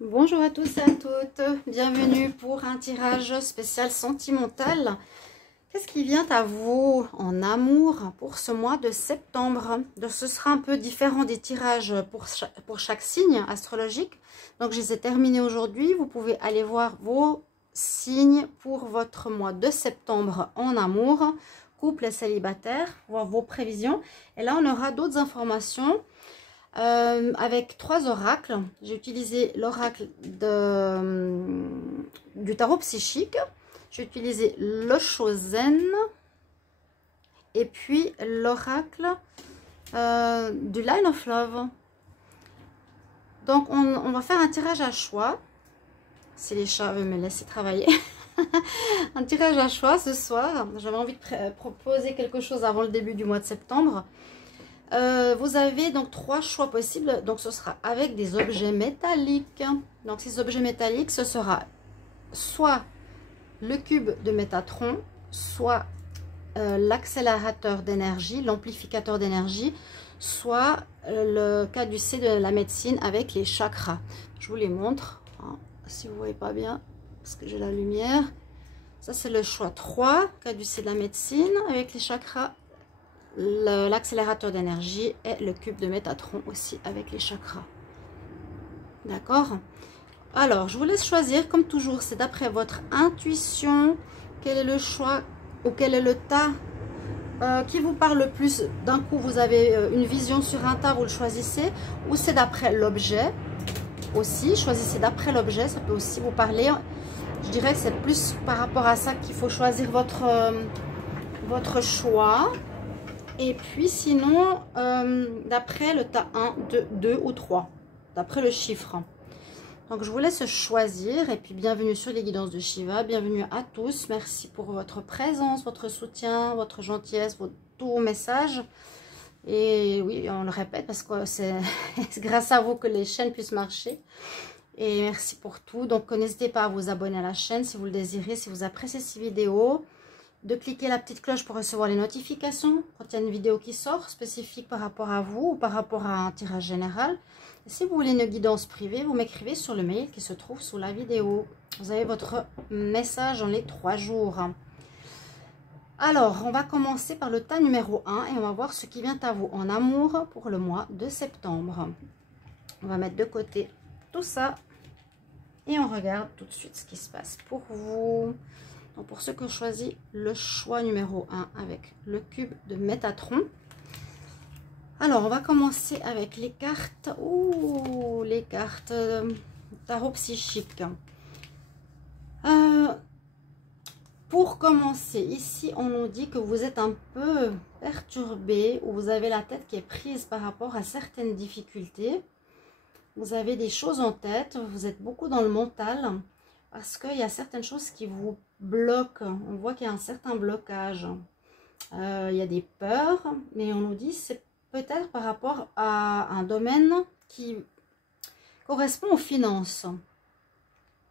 Bonjour à tous et à toutes, bienvenue pour un tirage spécial sentimental. Qu'est-ce qui vient à vous en amour pour ce mois de septembre? Donc, ce sera un peu différent des tirages pour chaque signe astrologique. Donc je les ai terminés aujourd'hui, vous pouvez aller voir vos signes pour votre mois de septembre en amour, couple et célibataire, voir vos prévisions. Et là on aura d'autres informations. Avec 3 oracles. J'ai utilisé l'oracle du tarot psychique, j'ai utilisé le Chosen et puis l'oracle du Line of Love. Donc on va faire un tirage à choix, si les chats veulent me laisser travailler. Un tirage à choix ce soir. J'avais envie de proposer quelque chose avant le début du mois de septembre. Vous avez donc 3 choix possibles. Donc ce sera avec des objets métalliques. Donc ces objets métalliques, ce sera soit le cube de Métatron, soit l'accélérateur d'énergie, l'amplificateur d'énergie, soit le caducée de la médecine avec les chakras. Je vous les montre, hein, si vous ne voyez pas bien, parce que j'ai la lumière. Ça c'est le choix 3, caducée de la médecine avec les chakras, l'accélérateur d'énergie et le cube de Métatron aussi avec les chakras. D'accord? Alors, je vous laisse choisir. Comme toujours, c'est d'après votre intuition. Quel est le choix ou quel est le tas qui vous parle le plus? D'un coup, vous avez une vision sur un tas, vous le choisissez. Ou c'est d'après l'objet aussi. Choisissez d'après l'objet. Ça peut aussi vous parler. Je dirais que c'est plus par rapport à ça qu'il faut choisir votre choix. Et puis sinon, d'après le tas 1, 2 ou 3, d'après le chiffre. Donc je vous laisse choisir. Et puis bienvenue sur les guidances de Shiva. Bienvenue à tous. Merci pour votre présence, votre soutien, votre gentillesse, tous vos messages. Et oui, on le répète parce que c'est grâce à vous que les chaînes puissent marcher. Et merci pour tout. Donc n'hésitez pas à vous abonner à la chaîne si vous le désirez, si vous appréciez ces vidéos. De cliquer la petite cloche pour recevoir les notifications quand il y a une vidéo qui sort spécifique par rapport à vous ou par rapport à un tirage général. Et si vous voulez une guidance privée, vous m'écrivez sur le mail qui se trouve sous la vidéo. Vous avez votre message dans les 3 jours. Alors, on va commencer par le tas numéro 1 et on va voir ce qui vient à vous en amour pour le mois de septembre. On va mettre de côté tout ça et on regarde tout de suite ce qui se passe pour vous. Donc pour ceux qui ont choisi le choix numéro 1 avec le cube de Métatron. Alors on va commencer avec les cartes. Ouh, les cartes tarot psychique. Pour commencer, ici on nous dit que vous êtes un peu perturbé ou vous avez la tête qui est prise par rapport à certaines difficultés. Vous avez des choses en tête, vous êtes beaucoup dans le mental. Parce qu'il y a certaines choses qui vous bloquent. On voit qu'il y a un certain blocage. Il y a des peurs. Mais on nous dit que c'est peut-être par rapport à un domaine qui correspond aux finances.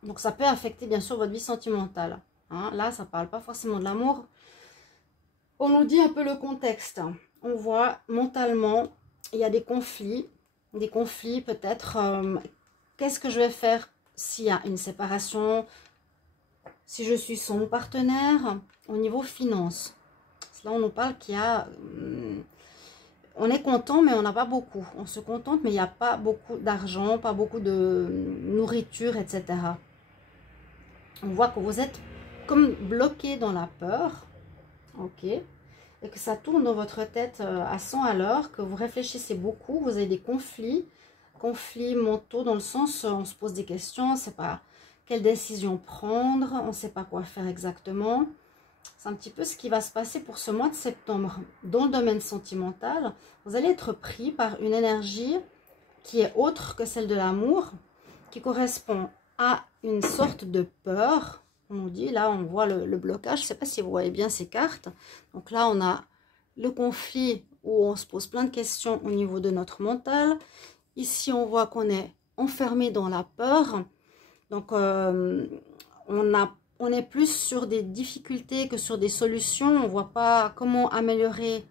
Donc ça peut affecter bien sûr votre vie sentimentale. Hein, là, ça ne parle pas forcément de l'amour. On nous dit un peu le contexte. On voit mentalement, il y a des conflits. Des conflits peut-être. Qu'est-ce que je vais faire s'il y a une séparation, si je suis son partenaire, au niveau finance. Là, on nous parle qu'il y a... on est content, mais on n'a pas beaucoup. On se contente, mais il n'y a pas beaucoup d'argent, pas beaucoup de nourriture, etc. On voit que vous êtes comme bloqué dans la peur. Ok. Et que ça tourne dans votre tête à 100 à l'heure, que vous réfléchissez beaucoup, vous avez des conflits mentaux dans le sens on se pose des questions, on ne sait pas quelle décision prendre, on ne sait pas quoi faire exactement. C'est un petit peu ce qui va se passer pour ce mois de septembre. Dans le domaine sentimental, vous allez être pris par une énergie qui est autre que celle de l'amour, qui correspond à une sorte de peur. On nous dit, là on voit le blocage, je ne sais pas si vous voyez bien ces cartes. Donc là on a le conflit où on se pose plein de questions au niveau de notre mental. Ici, on voit qu'on est enfermé dans la peur. Donc, on est plus sur des difficultés que sur des solutions. On ne voit pas comment améliorer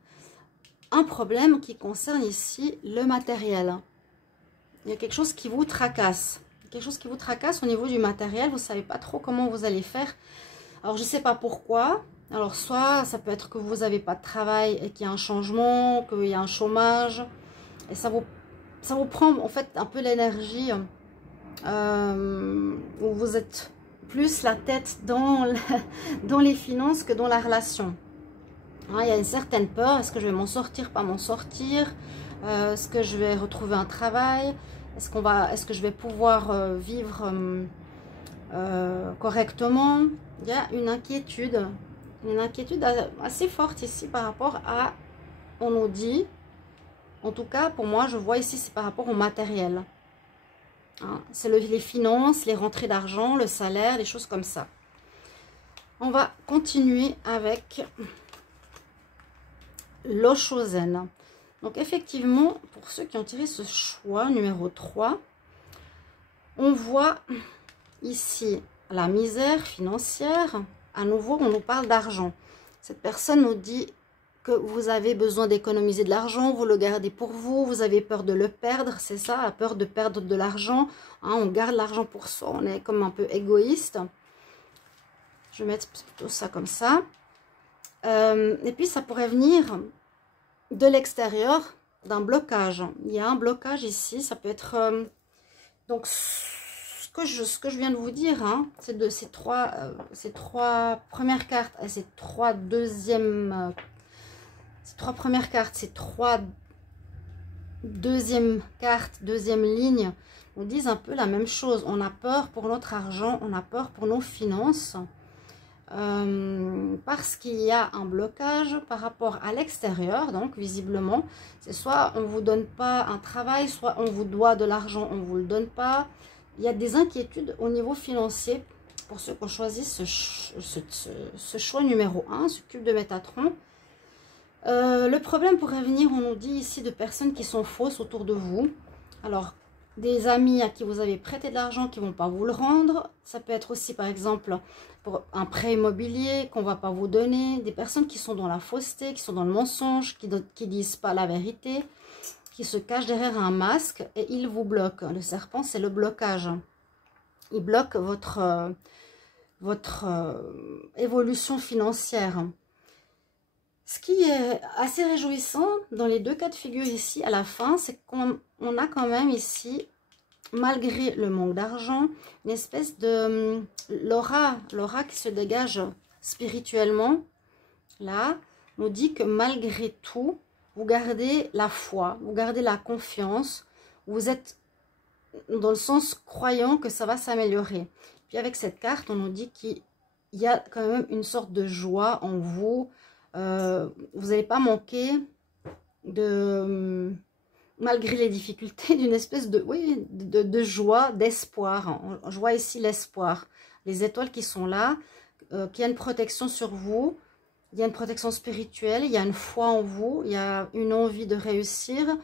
un problème qui concerne ici le matériel. Il y a quelque chose qui vous tracasse. quelque chose qui vous tracasse au niveau du matériel. Vous ne savez pas trop comment vous allez faire. Alors, je ne sais pas pourquoi. Alors, soit ça peut être que vous n'avez pas de travail et qu'il y a un changement, qu'il y a un chômage. Et ça vous prend en fait un peu l'énergie où vous êtes plus la tête dans les finances que dans la relation. Hein, il y a une certaine peur. Est-ce que je vais m'en sortir, pas m'en sortir? Est-ce que je vais retrouver un travail? Est-ce que je vais pouvoir vivre correctement? Il y a une inquiétude assez forte ici par rapport à, on nous dit, en tout cas pour moi je vois ici c'est par rapport au matériel. Hein, c'est les finances, les rentrées d'argent, le salaire, des choses comme ça. On va continuer avec l'Oshozen. Donc effectivement, pour ceux qui ont tiré ce choix numéro 3, on voit ici la misère financière. À nouveau, on nous parle d'argent. Cette personne nous dit que vous avez besoin d'économiser de l'argent, vous le gardez pour vous, vous avez peur de le perdre, c'est ça, la peur de perdre de l'argent. Hein, on garde l'argent pour soi, on est comme un peu égoïste. Je vais mettre plutôt ça comme ça. Et puis, ça pourrait venir de l'extérieur, d'un blocage. Il y a un blocage ici, ça peut être... donc, ce que je viens de vous dire, hein, c'est de ces trois premières cartes et ces trois deuxièmes... ces trois premières cartes, ces trois deuxièmes cartes, deuxième ligne, nous disent un peu la même chose. On a peur pour notre argent, on a peur pour nos finances. Parce qu'il y a un blocage par rapport à l'extérieur. Donc visiblement c'est soit on vous donne pas un travail, soit on vous doit de l'argent, on vous le donne pas. Il y a des inquiétudes au niveau financier pour ceux qui ont choisi ce choix numéro 1, ce cube de Métatron. Le problème pourrait venir, on nous dit ici, de personnes qui sont fausses autour de vous. Alors des amis à qui vous avez prêté de l'argent qui ne vont pas vous le rendre. Ça peut être aussi par exemple pour un prêt immobilier qu'on ne va pas vous donner. Des personnes qui sont dans la fausseté, qui sont dans le mensonge, qui ne disent pas la vérité, qui se cachent derrière un masque et ils vous bloquent. Le serpent, c'est le blocage. Il bloque votre évolution financière. Ce qui est assez réjouissant dans les deux cas de figure ici à la fin, c'est qu'on a quand même ici, malgré le manque d'argent, une espèce de l'aura qui se dégage spirituellement. Là, nous dit que malgré tout, vous gardez la foi, vous gardez la confiance, vous êtes dans le sens croyant que ça va s'améliorer. Puis avec cette carte, on nous dit qu'il y a quand même une sorte de joie en vous. Vous n'allez pas manquer de, malgré les difficultés, d'une espèce de, oui, de joie, d'espoir. Je vois ici l'espoir, les étoiles qui sont là, qu'il y a une protection sur vous, il y a une protection spirituelle, il y a une foi en vous, il y a une envie de réussir.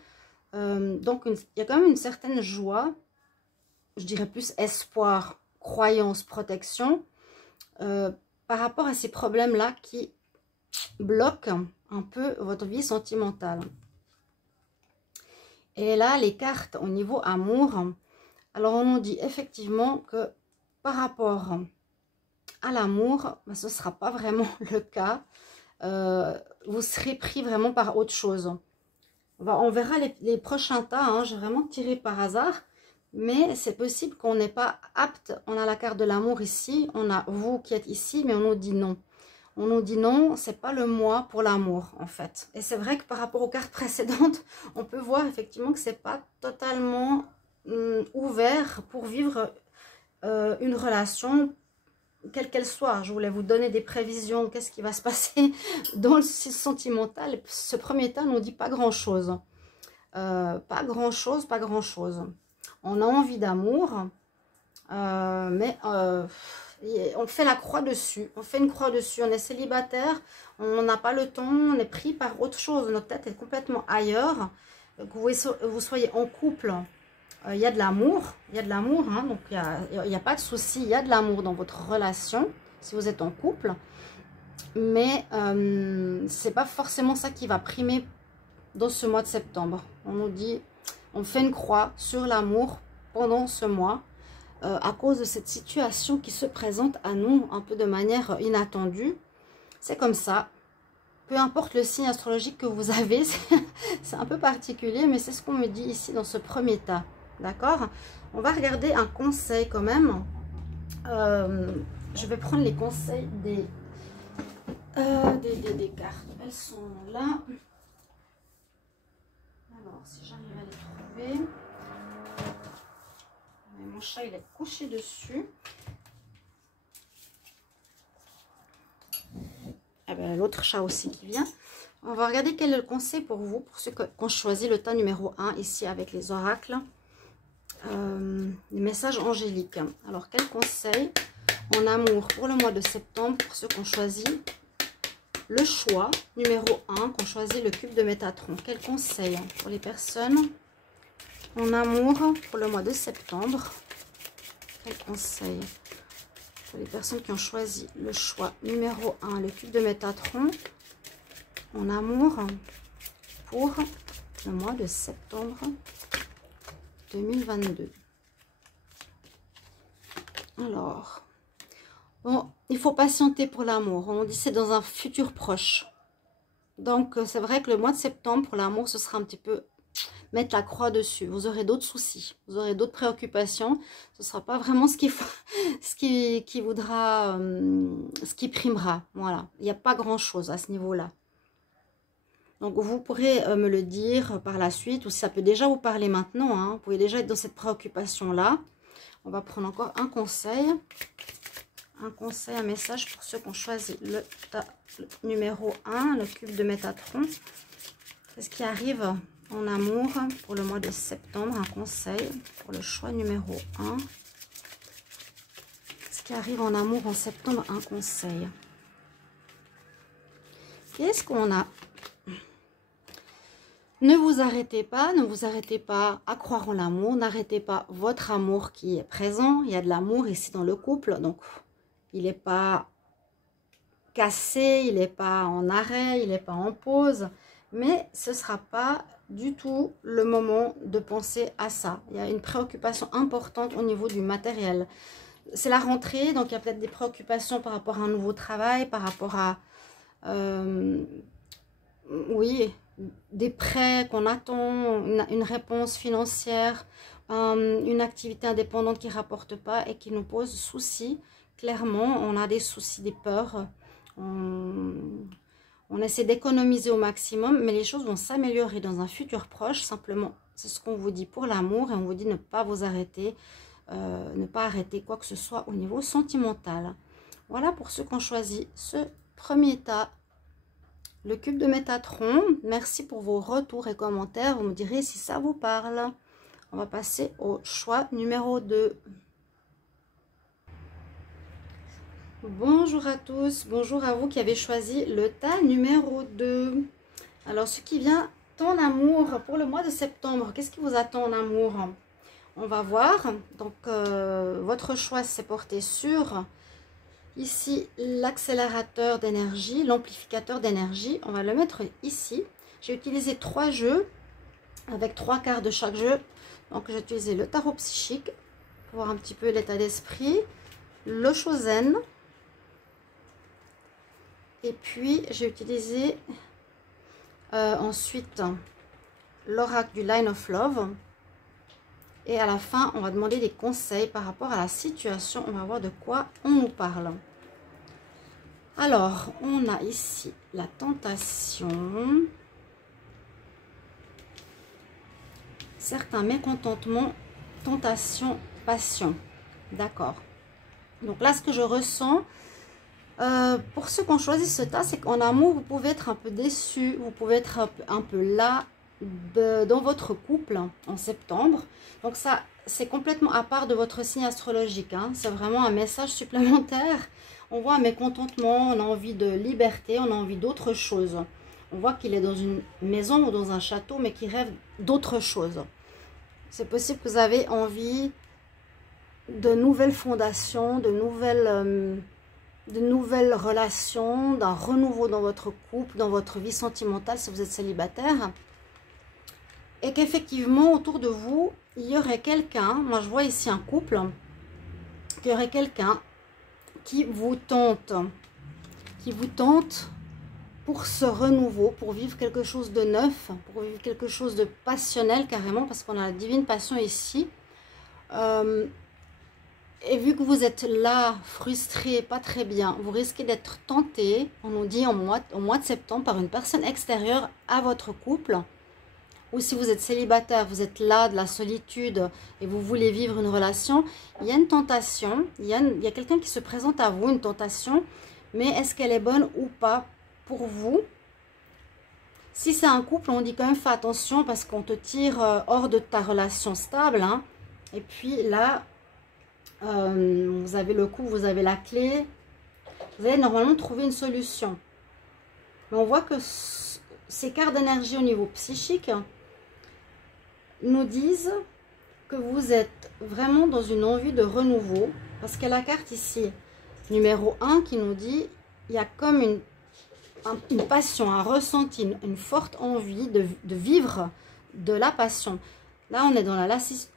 Donc il y a quand même une certaine joie, je dirais plus espoir, croyance, protection, par rapport à ces problèmes-là qui bloque un peu votre vie sentimentale. Et là, les cartes au niveau amour, alors on nous dit effectivement que par rapport à l'amour, ce ne sera pas vraiment le cas. Vous serez pris vraiment par autre chose. On verra les prochains tas, hein, j'ai vraiment tiré par hasard, mais c'est possible qu'on n'est pas apte. On a la carte de l'amour ici, on a vous qui êtes ici, mais on nous dit non. On nous dit non, c'est pas le mois pour l'amour en fait. Et c'est vrai que par rapport aux cartes précédentes, on peut voir effectivement que c'est pas totalement ouvert pour vivre une relation, quelle qu'elle soit. Je voulais vous donner des prévisions, qu'est-ce qui va se passer dans le sentimental. Ce premier tas nous dit pas grand-chose. Pas grand-chose, pas grand-chose. On a envie d'amour, mais... on fait la croix dessus, on fait une croix dessus, on est célibataire, on n'a pas le temps, on est pris par autre chose, notre tête est complètement ailleurs. Que vous soyez en couple, il y a de l'amour, hein, donc il n'y a pas de souci, il y a de l'amour dans votre relation, si vous êtes en couple, mais c'est pas forcément ça qui va primer dans ce mois de septembre. On nous dit, on fait une croix sur l'amour pendant ce mois. à cause de cette situation qui se présente à nous un peu de manière inattendue. C'est comme ça. Peu importe le signe astrologique que vous avez, c'est un peu particulier, mais c'est ce qu'on me dit ici dans ce premier tas. D'accord? On va regarder un conseil quand même. Je vais prendre les conseils des cartes. Elles sont là. Alors, si j'arrive à les trouver. Mais mon chat, il est couché dessus. Ah ben, l'autre chat aussi qui vient. On va regarder quel est le conseil pour vous, pour ceux qui ont choisi le tas numéro 1 ici avec les oracles. Les messages angéliques. Alors, quel conseil en amour pour le mois de septembre pour ceux qui ont choisi le choix numéro 1, qui ont choisi le cube de Métatron? Quel conseil pour les personnes en amour pour le mois de septembre? Quel conseil pour les personnes qui ont choisi le choix numéro 1, le cube de Métatron en amour pour le mois de septembre 2022? Alors, bon, il faut patienter pour l'amour. On dit c'est dans un futur proche. Donc, c'est vrai que le mois de septembre, pour l'amour, ce sera un petit peu mettre la croix dessus. Vous aurez d'autres soucis, vous aurez d'autres préoccupations. Ce ne sera pas vraiment ce qui voudra, ce qui primera. Voilà, il n'y a pas grand-chose à ce niveau-là. Donc, vous pourrez me le dire par la suite, ou si ça peut déjà vous parler maintenant. Hein, vous pouvez déjà être dans cette préoccupation-là. On va prendre encore un conseil. Un message pour ceux qui ont choisi le numéro 1, le cube de Métatron. Qu'est-ce qui arrive en amour pour le mois de septembre? Un conseil pour le choix numéro 1. Qu'est-ce qui arrive en amour en septembre? Un conseil. Qu'est-ce qu'on a? Ne vous arrêtez pas à croire en l'amour. N'arrêtez pas votre amour qui est présent. Il y a de l'amour ici dans le couple. Donc, il n'est pas cassé, il n'est pas en arrêt, il n'est pas en pause. Mais ce ne sera pas du tout le moment de penser à ça. Il y a une préoccupation importante au niveau du matériel. C'est la rentrée, donc il y a peut-être des préoccupations par rapport à un nouveau travail, par rapport à... oui, des prêts qu'on attend, une réponse financière, une activité indépendante qui ne rapporte pas et qui nous pose souci. Clairement, on a des soucis, des peurs. On essaie d'économiser au maximum, mais les choses vont s'améliorer dans un futur proche. Simplement, c'est ce qu'on vous dit pour l'amour et on vous dit ne pas vous arrêter, ne pas arrêter quoi que ce soit au niveau sentimental. Voilà pour ceux qui ont choisi ce premier tas. Le cube de Métatron, merci pour vos retours et commentaires. Vous me direz si ça vous parle. On va passer au choix numéro 2. Bonjour à tous, bonjour à vous qui avez choisi le tas numéro 2. Alors, ce qui vient en amour pour le mois de septembre, qu'est-ce qui vous attend en amour? On va voir. Donc, votre choix s'est porté sur... Ici, l'accélérateur d'énergie, l'amplificateur d'énergie, on va le mettre ici. J'ai utilisé 3 jeux avec 3 cartes de chaque jeu. Donc, j'ai utilisé le tarot psychique pour voir un petit peu l'état d'esprit, le Chosen. Et puis, j'ai utilisé ensuite l'oracle du Line of Love. Et à la fin, on va demander des conseils par rapport à la situation. On va voir de quoi on nous parle. Alors, on a ici la tentation. Certains mécontentements, tentation, passion. D'accord. Donc là, ce que je ressens, pour ceux qui ont choisi ce tas, c'est qu'en amour, vous pouvez être un peu déçu. Vous pouvez être un peu là dans votre couple en septembre. Donc ça, c'est complètement à part de votre signe astrologique. Hein. C'est vraiment un message supplémentaire. On voit un mécontentement, on a envie de liberté, on a envie d'autre chose. On voit qu'il est dans une maison ou dans un château, mais qu'il rêve d'autre chose. C'est possible que vous avez envie de nouvelles fondations, de nouvelles relations, d'un renouveau dans votre couple, dans votre vie sentimentale si vous êtes célibataire. Et qu'effectivement, autour de vous, il y aurait quelqu'un, moi je vois ici un couple, qu'il y aurait quelqu'un qui vous tente pour ce renouveau, pour vivre quelque chose de neuf, pour vivre quelque chose de passionnel carrément, parce qu'on a la divine passion ici. Et vu que vous êtes là, frustré, pas très bien, vous risquez d'être tenté, on nous dit au mois de septembre, par une personne extérieure à votre couple. Ou si vous êtes célibataire, vous êtes là de la solitude et vous voulez vivre une relation, il y a une tentation, il y a quelqu'un qui se présente à vous, une tentation, mais est-ce qu'elle est bonne ou pas pour vous? Si c'est un couple, on dit quand même fais attention parce qu'on te tire hors de ta relation stable. Hein. Et puis là, vous avez le coup, vous avez la clé. Vous allez normalement trouver une solution. Mais on voit que ces cartes d'énergie au niveau psychique nous disent que vous êtes vraiment dans une envie de renouveau. Parce qu'il y a la carte ici, numéro 1, qui nous dit il y a comme une passion, un ressenti, une forte envie de vivre de la passion. Là, on est dans la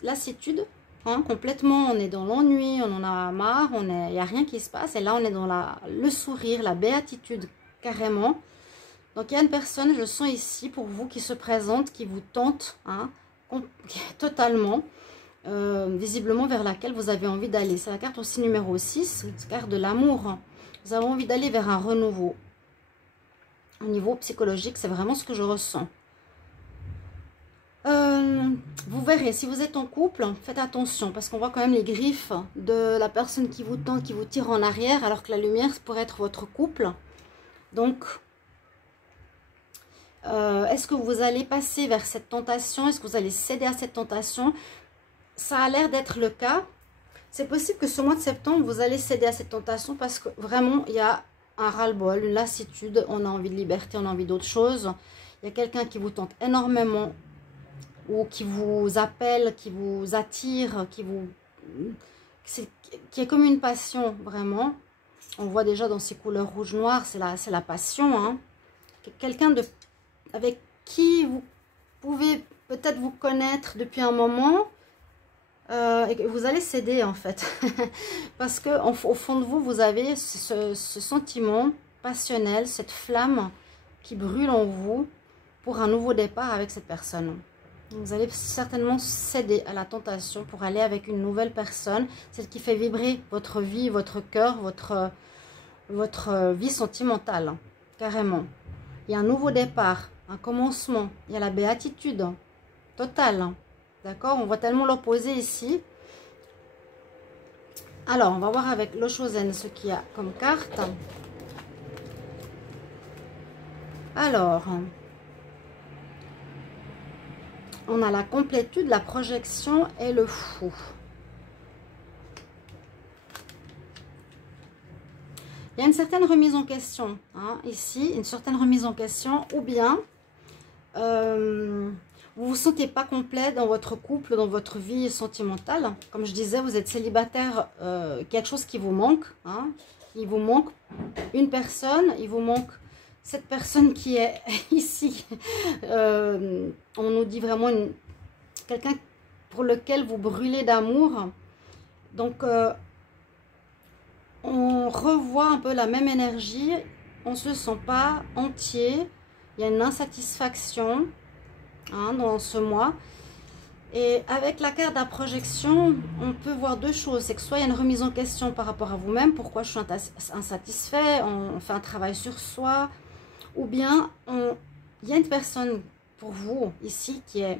lassitude. Hein, complètement, on est dans l'ennui, on en a marre, il n'y a rien qui se passe. Et là, on est dans le sourire, la béatitude, carrément. Donc, il y a une personne, je sens ici, pour vous, qui se présente, qui vous tente, hein, totalement, visiblement vers laquelle vous avez envie d'aller. C'est la carte aussi numéro 6, carte de l'amour. Vous avez envie d'aller vers un renouveau. Au niveau psychologique, c'est vraiment ce que je ressens. Vous verrez, si vous êtes en couple, faites attention parce qu'on voit quand même les griffes de la personne qui vous tend, qui vous tire en arrière, alors que la lumière pourrait être votre couple. Donc, est-ce que vous allez passer vers cette tentation? Est-ce que vous allez céder à cette tentation? Ça a l'air d'être le cas. C'est possible que ce mois de septembre, vous allez céder à cette tentation parce que vraiment, il y a un ras-le-bol, une lassitude. On a envie de liberté, on a envie d'autre chose. Il y a quelqu'un qui vous tente énormément ou qui vous appelle, qui vous attire, qui est comme une passion, vraiment. On voit déjà dans ces couleurs rouge-noir, c'est la passion. Hein. Quelqu'un avec qui vous pouvez peut-être vous connaître depuis un moment et que vous allez céder en fait. Parce qu'au fond de vous, vous avez ce sentiment passionnel, cette flamme qui brûle en vous pour un nouveau départ avec cette personne. Vous allez certainement céder à la tentation pour aller avec une nouvelle personne, celle qui fait vibrer votre vie, votre cœur, votre vie sentimentale, carrément. Il y a un nouveau départ, un commencement, il y a la béatitude totale, d'accord? On voit tellement l'opposé ici. Alors, on va voir avec l'Oshozen ce qu'il y a comme carte. Alors... on a la complétude, la projection et le fou. Il y a une certaine remise en question, hein, ici, une certaine remise en question, ou bien vous ne vous sentez pas complet dans votre couple, dans votre vie sentimentale. Comme je disais, vous êtes célibataire, quelque chose qui vous manque. Hein, il vous manque une personne, il vous manque... cette personne qui est ici, on nous dit vraiment quelqu'un pour lequel vous brûlez d'amour. Donc, on revoit un peu la même énergie. On ne se sent pas entier. Il y a une insatisfaction hein, dans ce mois. Et avec la carte de la projection, on peut voir deux choses. C'est que soit il y a une remise en question par rapport à vous-même. Pourquoi je suis insatisfait? On fait un travail sur soi. Ou bien, il y a une personne pour vous ici qui est,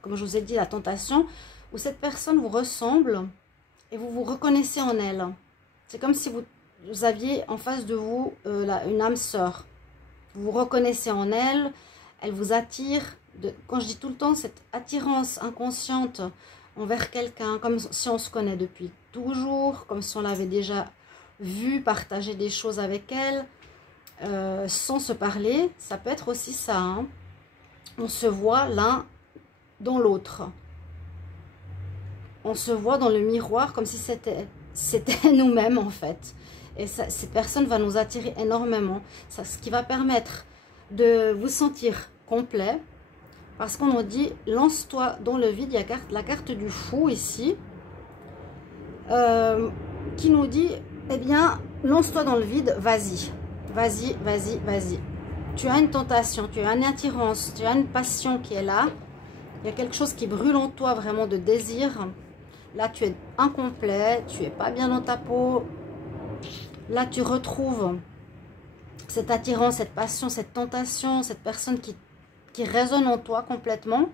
comme je vous ai dit, la tentation, où cette personne vous ressemble et vous vous reconnaissez en elle. C'est comme si vous aviez en face de vous une âme sœur. Vous vous reconnaissez en elle, elle vous attire. Quand je dis tout le temps, cette attirance inconsciente envers quelqu'un, comme si on se connaît depuis toujours, comme si on l'avait déjà vu, partager des choses avec elle. Sans se parler, ça peut être aussi ça. Hein. On se voit l'un dans l'autre. On se voit dans le miroir comme si c'était nous-mêmes en fait. Et ça, cette personne va nous attirer énormément. Ça, ce qui va permettre de vous sentir complet. Parce qu'on nous dit, lance-toi dans le vide. Il y a la carte du fou ici. qui nous dit, eh bien, lance-toi dans le vide, vas-y, vas-y, vas-y, vas-y. Tu as une tentation, tu as une attirance, tu as une passion qui est là. Il y a quelque chose qui brûle en toi, vraiment de désir. Là, tu es incomplet, tu n'es pas bien dans ta peau. Là, tu retrouves cette attirance, cette passion, cette tentation, cette personne qui résonne en toi complètement.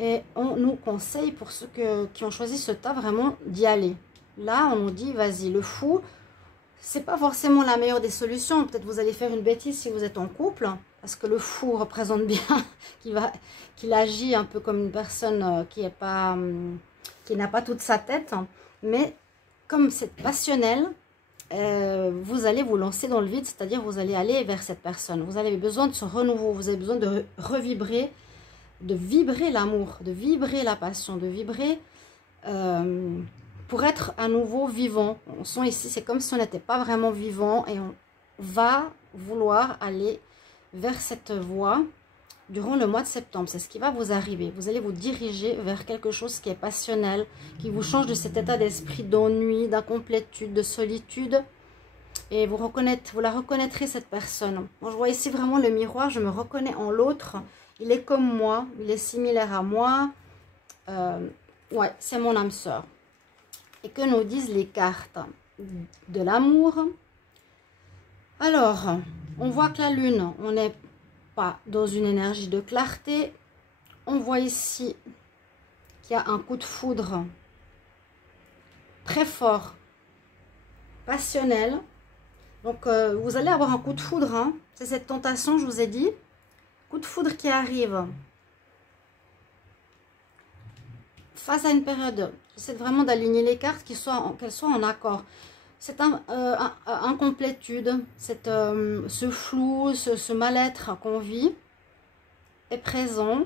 Et on nous conseille, pour ceux qui ont choisi ce tas, vraiment d'y aller. Là, on nous dit, vas-y, le fou, c'est pas forcément la meilleure des solutions. Peut-être vous allez faire une bêtise si vous êtes en couple, parce que le fou représente bien qu'il agit un peu comme une personne qui n'a pas toute sa tête. Mais comme c'est passionnel, vous allez vous lancer dans le vide, c'est-à-dire vous allez aller vers cette personne. Vous avez besoin de ce renouveau, vous avez besoin de revibrer, de vibrer l'amour, de vibrer la passion, de vibrer pour être à nouveau vivant. On sent ici, c'est comme si on n'était pas vraiment vivant et on va vouloir aller vers cette voie durant le mois de septembre. C'est ce qui va vous arriver. Vous allez vous diriger vers quelque chose qui est passionnel, qui vous change de cet état d'esprit d'ennui, d'incomplétude, de solitude. Et vous la reconnaîtrez, cette personne. Moi, je vois ici vraiment le miroir, je me reconnais en l'autre. Il est comme moi, il est similaire à moi. Ouais, c'est mon âme sœur. Et que nous disent les cartes de l'amour? Alors, on voit que la lune, on n'est pas dans une énergie de clarté. On voit ici qu'il y a un coup de foudre très fort, passionnel. Donc, vous allez avoir un coup de foudre. Hein. C'est cette tentation, je vous ai dit. Coup de foudre qui arrive face à une période. J'essaie vraiment d'aligner les cartes, qu'elles soient en accord. Cette incomplétude, ce flou, ce mal-être qu'on vit est présent.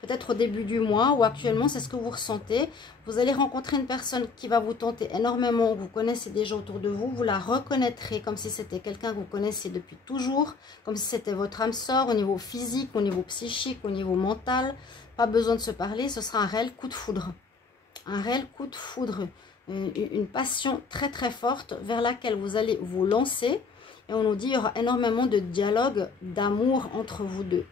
Peut-être au début du mois ou actuellement, c'est ce que vous ressentez. Vous allez rencontrer une personne qui va vous tenter énormément, vous connaissez déjà autour de vous. Vous la reconnaîtrez comme si c'était quelqu'un que vous connaissez depuis toujours, comme si c'était votre âme sœur au niveau physique, au niveau psychique, au niveau mental. Pas besoin de se parler, ce sera un réel coup de foudre. Un réel coup de foudre, une passion très très forte vers laquelle vous allez vous lancer. Et on nous dit qu'il y aura énormément de dialogue, d'amour entre vous deux.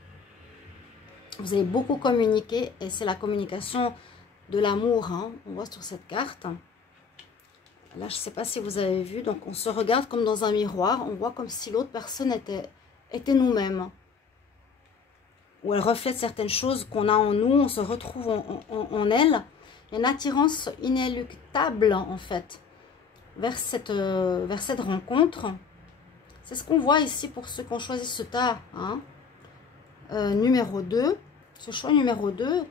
Vous allez beaucoup communiquer et c'est la communication de l'amour, hein, on voit sur cette carte. Là, je ne sais pas si vous avez vu, donc on se regarde comme dans un miroir, on voit comme si l'autre personne était nous-mêmes. Ou elle reflète certaines choses qu'on a en nous, on se retrouve en elle. Il y a une attirance inéluctable, en fait, vers cette rencontre. C'est ce qu'on voit ici pour ceux qui ont choisi ce tas, hein. Numéro 2, ce choix numéro 2,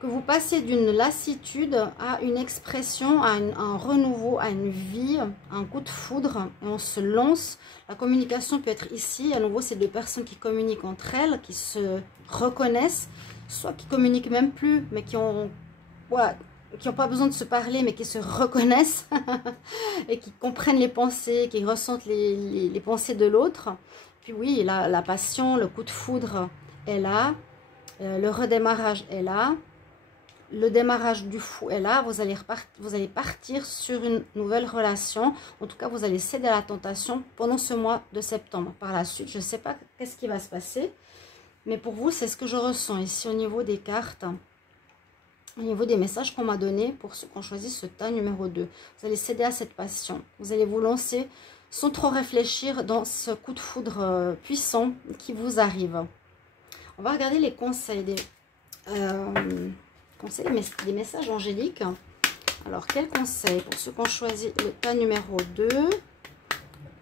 que vous passez d'une lassitude à une expression, à un renouveau, à une vie, un coup de foudre, et on se lance. La communication peut être ici, à nouveau, c'est deux personnes qui communiquent entre elles, qui se reconnaissent, soit qui communiquent même plus, mais qui ont pas besoin de se parler, mais qui se reconnaissent, et qui comprennent les pensées, qui ressentent les pensées de l'autre. Puis oui, la passion, le coup de foudre est là, le redémarrage est là, le démarrage du fou est là, vous allez partir sur une nouvelle relation. En tout cas, vous allez céder à la tentation pendant ce mois de septembre. Par la suite, je ne sais pas qu'est-ce qui va se passer, mais pour vous, c'est ce que je ressens ici au niveau des cartes, au niveau des messages qu'on m'a donnés pour ceux qui ont choisi ce tas numéro 2. Vous allez céder à cette passion, vous allez vous lancer sans trop réfléchir dans ce coup de foudre puissant qui vous arrive. On va regarder les conseils, des messages angéliques. Alors, quels conseils pour ceux qui ont choisi le tas numéro 2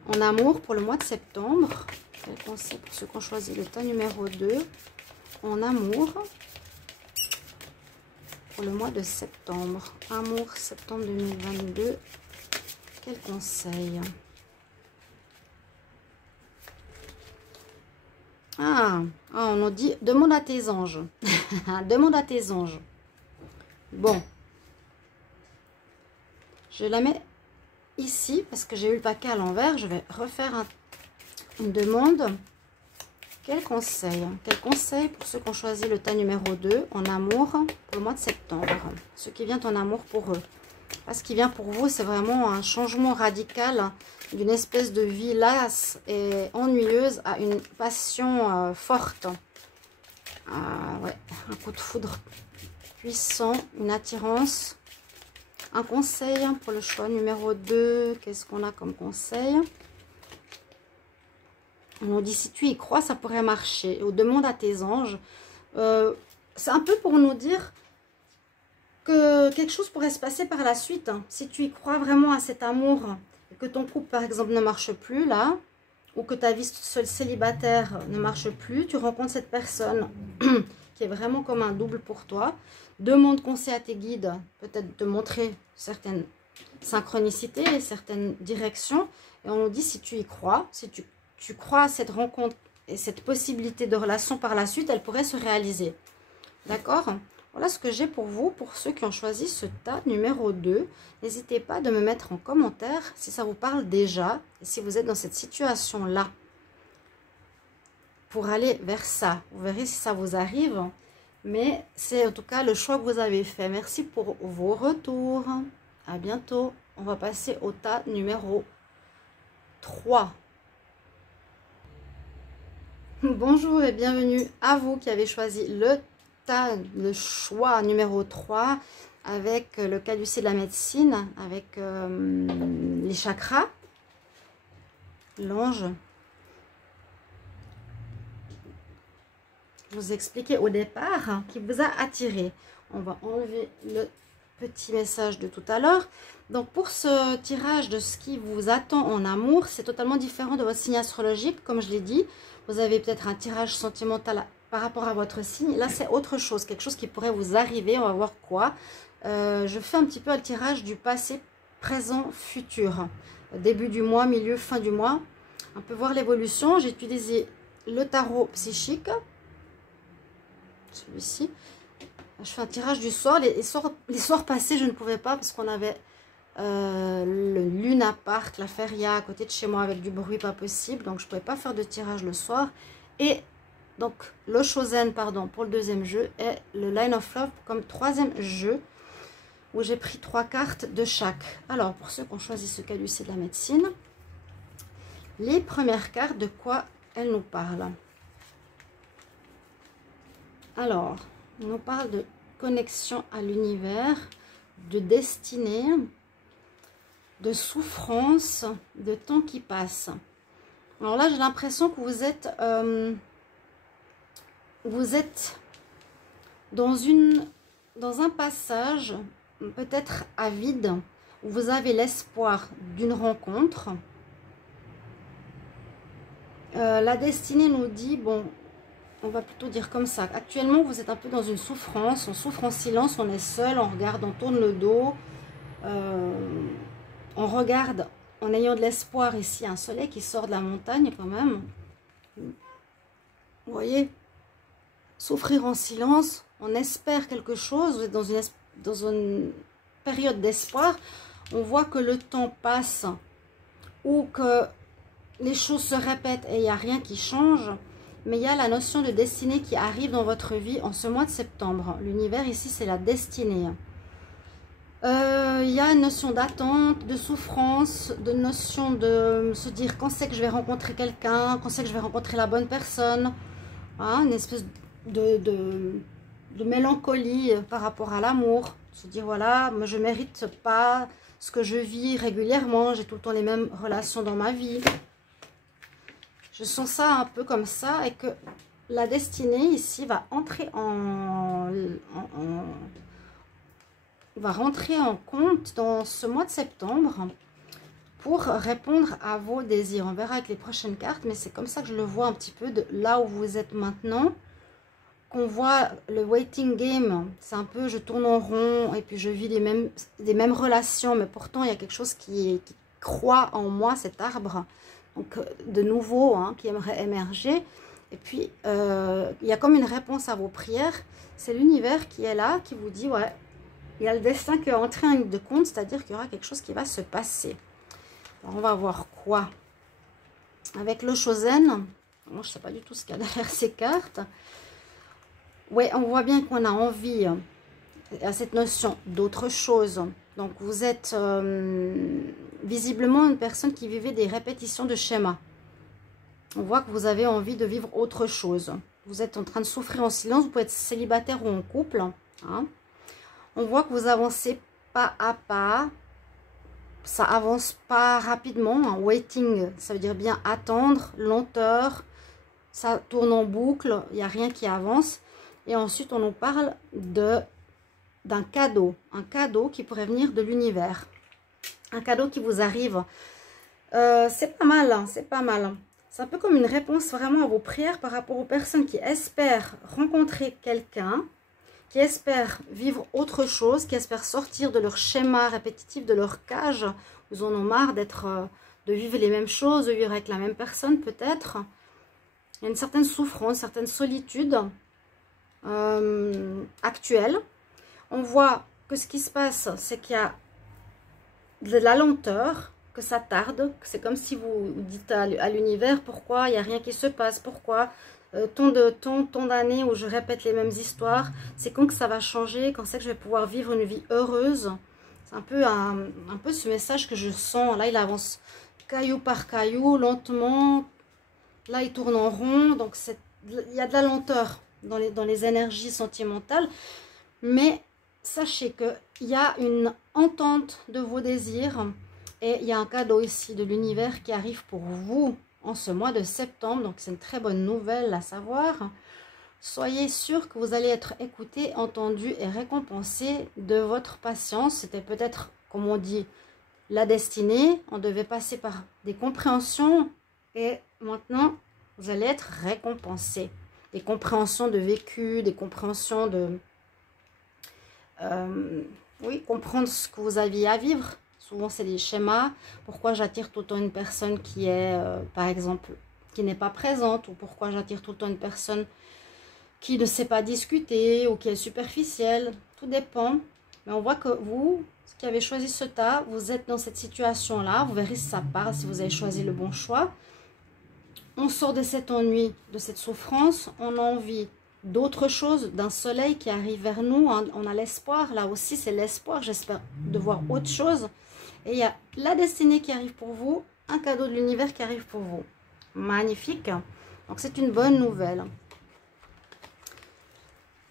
en amour pour le mois de septembre? Quels conseils pour ceux qui ont choisi le tas numéro 2 en amour pour le mois de septembre? Amour, septembre 2022. Quels conseils? On nous dit, demande à tes anges. Demande à tes anges. Bon. Je la mets ici parce que j'ai eu le paquet à l'envers. Je vais refaire une demande. Quel conseil? Quel conseil pour ceux qui ont choisi le tas numéro 2 en amour pour le mois de septembre? Ceux qui viennent en amour pour eux. Là, ce qui vient pour vous, c'est vraiment un changement radical d'une espèce de vie lasse et ennuyeuse à une passion forte. Ouais, un coup de foudre puissant, une attirance. Un conseil pour le choix numéro 2. Qu'est-ce qu'on a comme conseil? On nous dit, si tu y crois, ça pourrait marcher. Ou demande à tes anges. C'est un peu pour nous dire que quelque chose pourrait se passer par la suite. Si tu y crois vraiment à cet amour, et que ton couple, par exemple, ne marche plus, là, ou que ta vie seule célibataire ne marche plus, tu rencontres cette personne qui est vraiment comme un double pour toi. Demande conseil à tes guides, peut-être te montrer certaines synchronicités, certaines directions. Et on nous dit, si tu y crois, si tu crois à cette rencontre et cette possibilité de relation par la suite, elle pourrait se réaliser. D'accord? Voilà ce que j'ai pour vous, pour ceux qui ont choisi ce tas numéro 2. N'hésitez pas de me mettre en commentaire si ça vous parle déjà, et si vous êtes dans cette situation-là, pour aller vers ça. Vous verrez si ça vous arrive, mais c'est en tout cas le choix que vous avez fait. Merci pour vos retours. À bientôt. On va passer au tas numéro 3. Bonjour et bienvenue à vous qui avez choisi le choix numéro 3 avec le caducée de la médecine, avec les chakras, l'ange. Je vous expliquais au départ qui vous a attiré. On va enlever le petit message de tout à l'heure. Donc pour ce tirage de ce qui vous attend en amour, c'est totalement différent de votre signe astrologique. Comme je l'ai dit, vous avez peut-être un tirage sentimental par rapport à votre signe. Là, c'est autre chose, quelque chose qui pourrait vous arriver. On va voir quoi. Je fais un petit peu le tirage du passé, présent, futur. Début du mois, milieu, fin du mois. On peut voir l'évolution. J'ai utilisé le tarot psychique. Celui-ci. Je fais un tirage du soir. Les soirs passés, je ne pouvais pas parce qu'on avait le Lunapart, la feria à côté de chez moi avec du bruit pas possible. Donc, je ne pouvais pas faire de tirage le soir. Et donc, le Chosen, pardon, pour le deuxième jeu et le Line of Love comme troisième jeu où j'ai pris 3 cartes de chaque. Alors, pour ceux qui ont choisi ce caducée de la médecine, les premières cartes, de quoi elles nous parlent? Alors, on nous parle de connexion à l'univers, de destinée, de souffrance, de temps qui passe. Alors là, j'ai l'impression que vous êtes dans un passage peut-être avide, où vous avez l'espoir d'une rencontre. La destinée nous dit, bon, on va plutôt dire comme ça, actuellement vous êtes un peu dans une souffrance, on souffre en silence, on est seul, on regarde, on tourne le dos, on regarde en ayant de l'espoir ici, un soleil qui sort de la montagne quand même. Vous voyez, souffrir en silence, on espère quelque chose, vous êtes dans une période d'espoir, on voit que le temps passe ou que les choses se répètent et il n'y a rien qui change, mais il y a la notion de destinée qui arrive dans votre vie en ce mois de septembre. L'univers ici, c'est la destinée. Il y a une notion d'attente, de souffrance, de notion de se dire quand c'est que je vais rencontrer quelqu'un, quand c'est que je vais rencontrer la bonne personne. Hein, une espèce de mélancolie par rapport à l'amour. Se dire voilà, moi je ne mérite pas ce que je vis régulièrement, j'ai tout le temps les mêmes relations dans ma vie. Je sens ça un peu comme ça et que la destinée ici va entrer va rentrer en compte dans ce mois de septembre pour répondre à vos désirs. On verra avec les prochaines cartes, mais c'est comme ça que je le vois un petit peu de là où vous êtes maintenant. Qu'on voit le waiting game, c'est un peu je tourne en rond et puis je vis les mêmes relations, mais pourtant il y a quelque chose qui croît en moi, cet arbre, donc de nouveau, hein, qui aimerait émerger. Et puis il y a comme une réponse à vos prières, c'est l'univers qui est là, qui vous dit ouais, il y a le destin qui est entré en ligne de compte, c'est-à-dire qu'il y aura quelque chose qui va se passer. Alors on va voir quoi avec le Chosen. Moi je ne sais pas du tout ce qu'il y a derrière ces cartes. Ouais, on voit bien qu'on a envie à cette notion d'autre chose, Donc, vous êtes visiblement une personne qui vivait des répétitions de schémas. On voit que vous avez envie de vivre autre chose. Vous êtes en train de souffrir en silence. Vous pouvez être célibataire ou en couple. Hein. On voit que vous avancez pas à pas. Ça avance pas rapidement. Hein. Waiting, ça veut dire bien attendre, lenteur. Ça tourne en boucle. Il n'y a rien qui avance. Et ensuite, on nous parle d'un cadeau. Un cadeau qui pourrait venir de l'univers. Un cadeau qui vous arrive. C'est pas mal. Hein, c'est pas mal. C'est un peu comme une réponse vraiment à vos prières par rapport aux personnes qui espèrent rencontrer quelqu'un, qui espèrent vivre autre chose, qui espèrent sortir de leur schéma répétitif, de leur cage. Ils en ont marre de vivre les mêmes choses, de vivre avec la même personne peut-être. Il y a une certaine souffrance, une certaine solitude actuelle. On voit que ce qui se passe, c'est qu'il y a de la lenteur, que ça tarde, que c'est comme si vous dites à l'univers pourquoi il n'y a rien qui se passe, pourquoi tant d'années où je répète les mêmes histoires, c'est quand que ça va changer, quand c'est que je vais pouvoir vivre une vie heureuse. C'est un peu ce message que je sens. Là, il avance caillou par caillou, lentement. Là, il tourne en rond, donc il y a de la lenteur dans les énergies sentimentales. Mais sachez qu'il y a une entente de vos désirs. Et il y a un cadeau ici de l'univers qui arrive pour vous en ce mois de septembre. Donc, c'est une très bonne nouvelle à savoir. Soyez sûr que vous allez être écouté, entendu et récompensé de votre patience. C'était peut-être, comme on dit, la destinée. On devait passer par des compréhensions. Et maintenant, vous allez être récompensé. Des compréhensions de vécu, des compréhensions de... oui, comprendre ce que vous aviez à vivre. Souvent, c'est des schémas. Pourquoi j'attire tout le temps une personne qui est, par exemple, qui n'est pas présente, ou pourquoi j'attire tout le temps une personne qui ne sait pas discuter ou qui est superficielle. Tout dépend. Mais on voit que vous, qui avez choisi ce tas, vous êtes dans cette situation-là. Vous verrez si ça parle, si vous avez choisi le bon choix. On sort de cet ennui, de cette souffrance. On a envie d'autre chose, d'un soleil qui arrive vers nous. On a l'espoir. Là aussi, c'est l'espoir. J'espère de voir autre chose. Et il y a la destinée qui arrive pour vous, un cadeau de l'univers qui arrive pour vous. Magnifique. Donc, c'est une bonne nouvelle.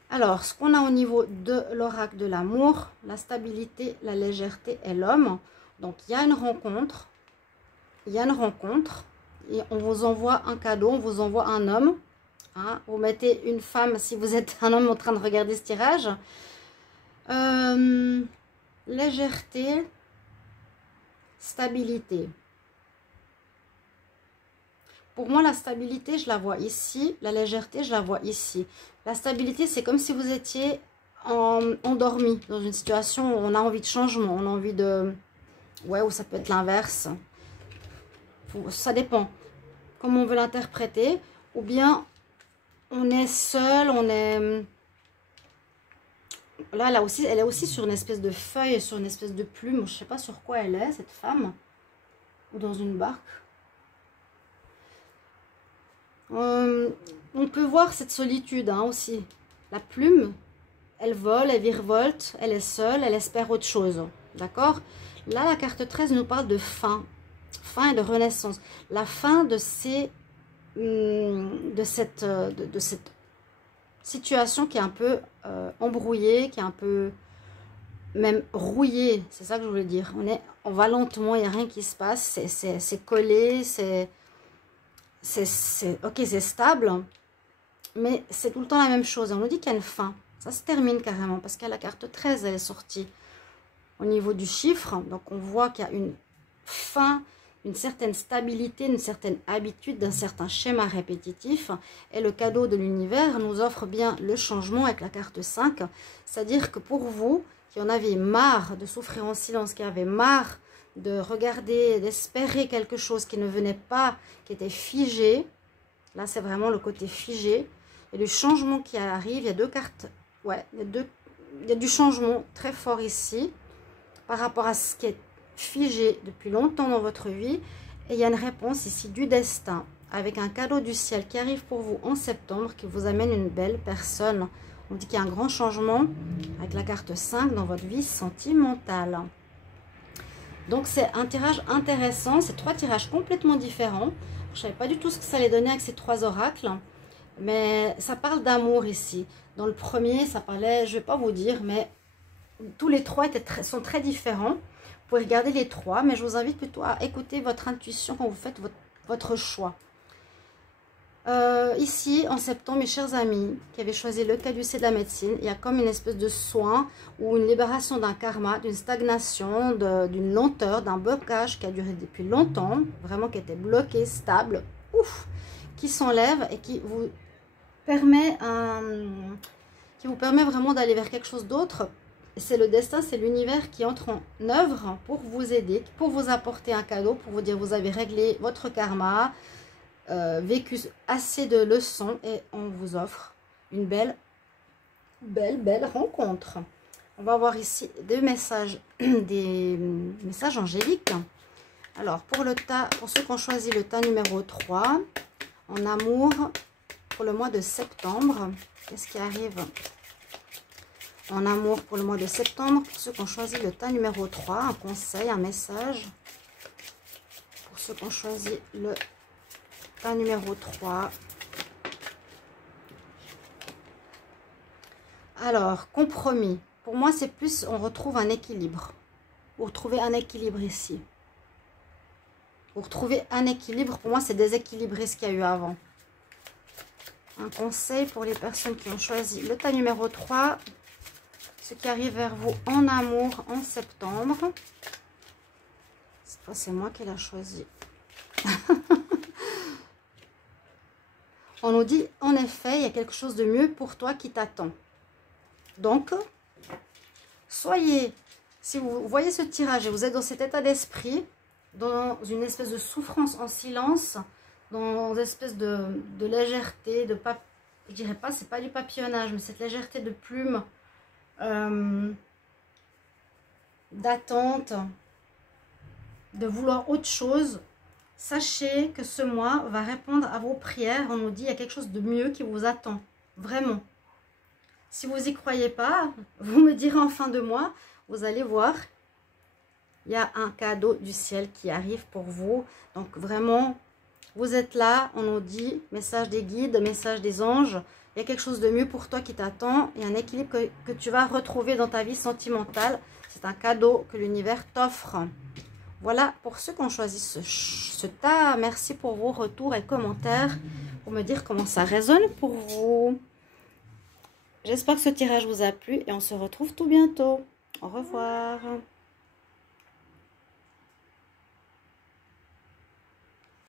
Alors, ce qu'on a au niveau de l'oracle de l'amour, la stabilité, la légèreté et l'homme. Donc, il y a une rencontre. Il y a une rencontre. Et on vous envoie un cadeau, on vous envoie un homme. Hein, vous mettez une femme si vous êtes un homme en train de regarder ce tirage. Légèreté. Stabilité. Pour moi, la stabilité, je la vois ici. La légèreté, je la vois ici. La stabilité, c'est comme si vous étiez endormi dans une situation où on a envie de changement. On a envie de... Ouais, ou ça peut être l'inverse. Ça dépend. Comment on veut l'interpréter. Ou bien, on est seul, on est... Là, elle est aussi sur une espèce de feuille, sur une espèce de plume. Je ne sais pas sur quoi elle est, cette femme. Ou dans une barque. On peut voir cette solitude hein, aussi. La plume, elle vole, elle virevolte, elle est seule, elle espère autre chose. D'accord? Là, la carte 13 nous parle de fin. Fin et de renaissance. La fin de cette situation qui est un peu embrouillée, qui est un peu même rouillée. C'est ça que je voulais dire. On va lentement, il n'y a rien qui se passe. C'est collé, ok, c'est stable. Mais c'est tout le temps la même chose. On nous dit qu'il y a une fin. Ça se termine carrément parce qu'à la carte 13, elle est sortie au niveau du chiffre. Donc, on voit qu'il y a une fin, une certaine stabilité, une certaine habitude d'un certain schéma répétitif. Et le cadeau de l'univers nous offre bien le changement avec la carte 5. C'est-à-dire que pour vous, qui en avez marre de souffrir en silence, qui avez marre de regarder, d'espérer quelque chose qui ne venait pas, qui était figé. Là, c'est vraiment le côté figé. Et le changement qui arrive, il y a deux cartes. Ouais, il y a du changement très fort ici par rapport à ce qui est figé depuis longtemps dans votre vie. Et il y a une réponse ici du destin avec un cadeau du ciel qui arrive pour vous en septembre, qui vous amène une belle personne. On dit qu'il y a un grand changement avec la carte 5 dans votre vie sentimentale. Donc c'est un tirage intéressant, c'est 3 tirages complètement différents. Je ne savais pas du tout ce que ça allait donner avec ces 3 oracles, mais ça parle d'amour ici. Dans le premier, ça parlait, je ne vais pas vous dire, mais tous les 3 sont très différents. Vous pouvez regarder les 3, mais je vous invite plutôt à écouter votre intuition quand vous faites votre choix. Ici, en septembre, mes chers amis qui avaient choisi le caducée de la médecine, il y a comme une espèce de soin ou une libération d'un karma, d'une stagnation, d'une lenteur, d'un blocage qui a duré depuis longtemps, vraiment qui était bloqué, stable, ouf, qui s'enlève et qui vous permet vraiment d'aller vers quelque chose d'autre. C'est le destin, c'est l'univers qui entre en œuvre pour vous aider, pour vous apporter un cadeau, pour vous dire vous avez réglé votre karma, vécu assez de leçons et on vous offre une belle rencontre. On va voir ici des messages angéliques. Alors pour ceux qui ont choisi le tas numéro 3 en amour pour le mois de septembre, qu'est-ce qui arrive en amour pour le mois de septembre? Pour ceux qui ont choisi le tas numéro 3, un conseil, un message pour ceux qui ont choisi le numéro 3. Alors, compromis. Pour moi, c'est plus, on retrouve un équilibre. Vous retrouvez un équilibre ici. Vous retrouvez un équilibre. Pour moi, c'est déséquilibré ce qu'il y a eu avant. Un conseil pour les personnes qui ont choisi le tas numéro 3. Ce qui arrive vers vous en amour en septembre. Cette fois, c'est moi qui l'ai choisi. On nous dit, en effet, il y a quelque chose de mieux pour toi qui t'attend. Donc, si vous voyez ce tirage et vous êtes dans cet état d'esprit, dans une espèce de souffrance en silence, dans une espèce de légèreté, je dirais pas, c'est pas du papillonnage, mais cette légèreté de plume, d'attente, de vouloir autre chose, sachez que ce mois va répondre à vos prières. On nous dit il y a quelque chose de mieux qui vous attend. Vraiment. Si vous n'y croyez pas, vous me direz en fin de mois, vous allez voir. Il y a un cadeau du ciel qui arrive pour vous. Donc vraiment, vous êtes là. On nous dit message des guides, message des anges. Il y a quelque chose de mieux pour toi qui t'attend. Il y a un équilibre que tu vas retrouver dans ta vie sentimentale. C'est un cadeau que l'univers t'offre. Voilà pour ceux qui ont choisi ce tas. Merci pour vos retours et commentaires pour me dire comment ça résonne pour vous. J'espère que ce tirage vous a plu et on se retrouve tout bientôt. Au revoir.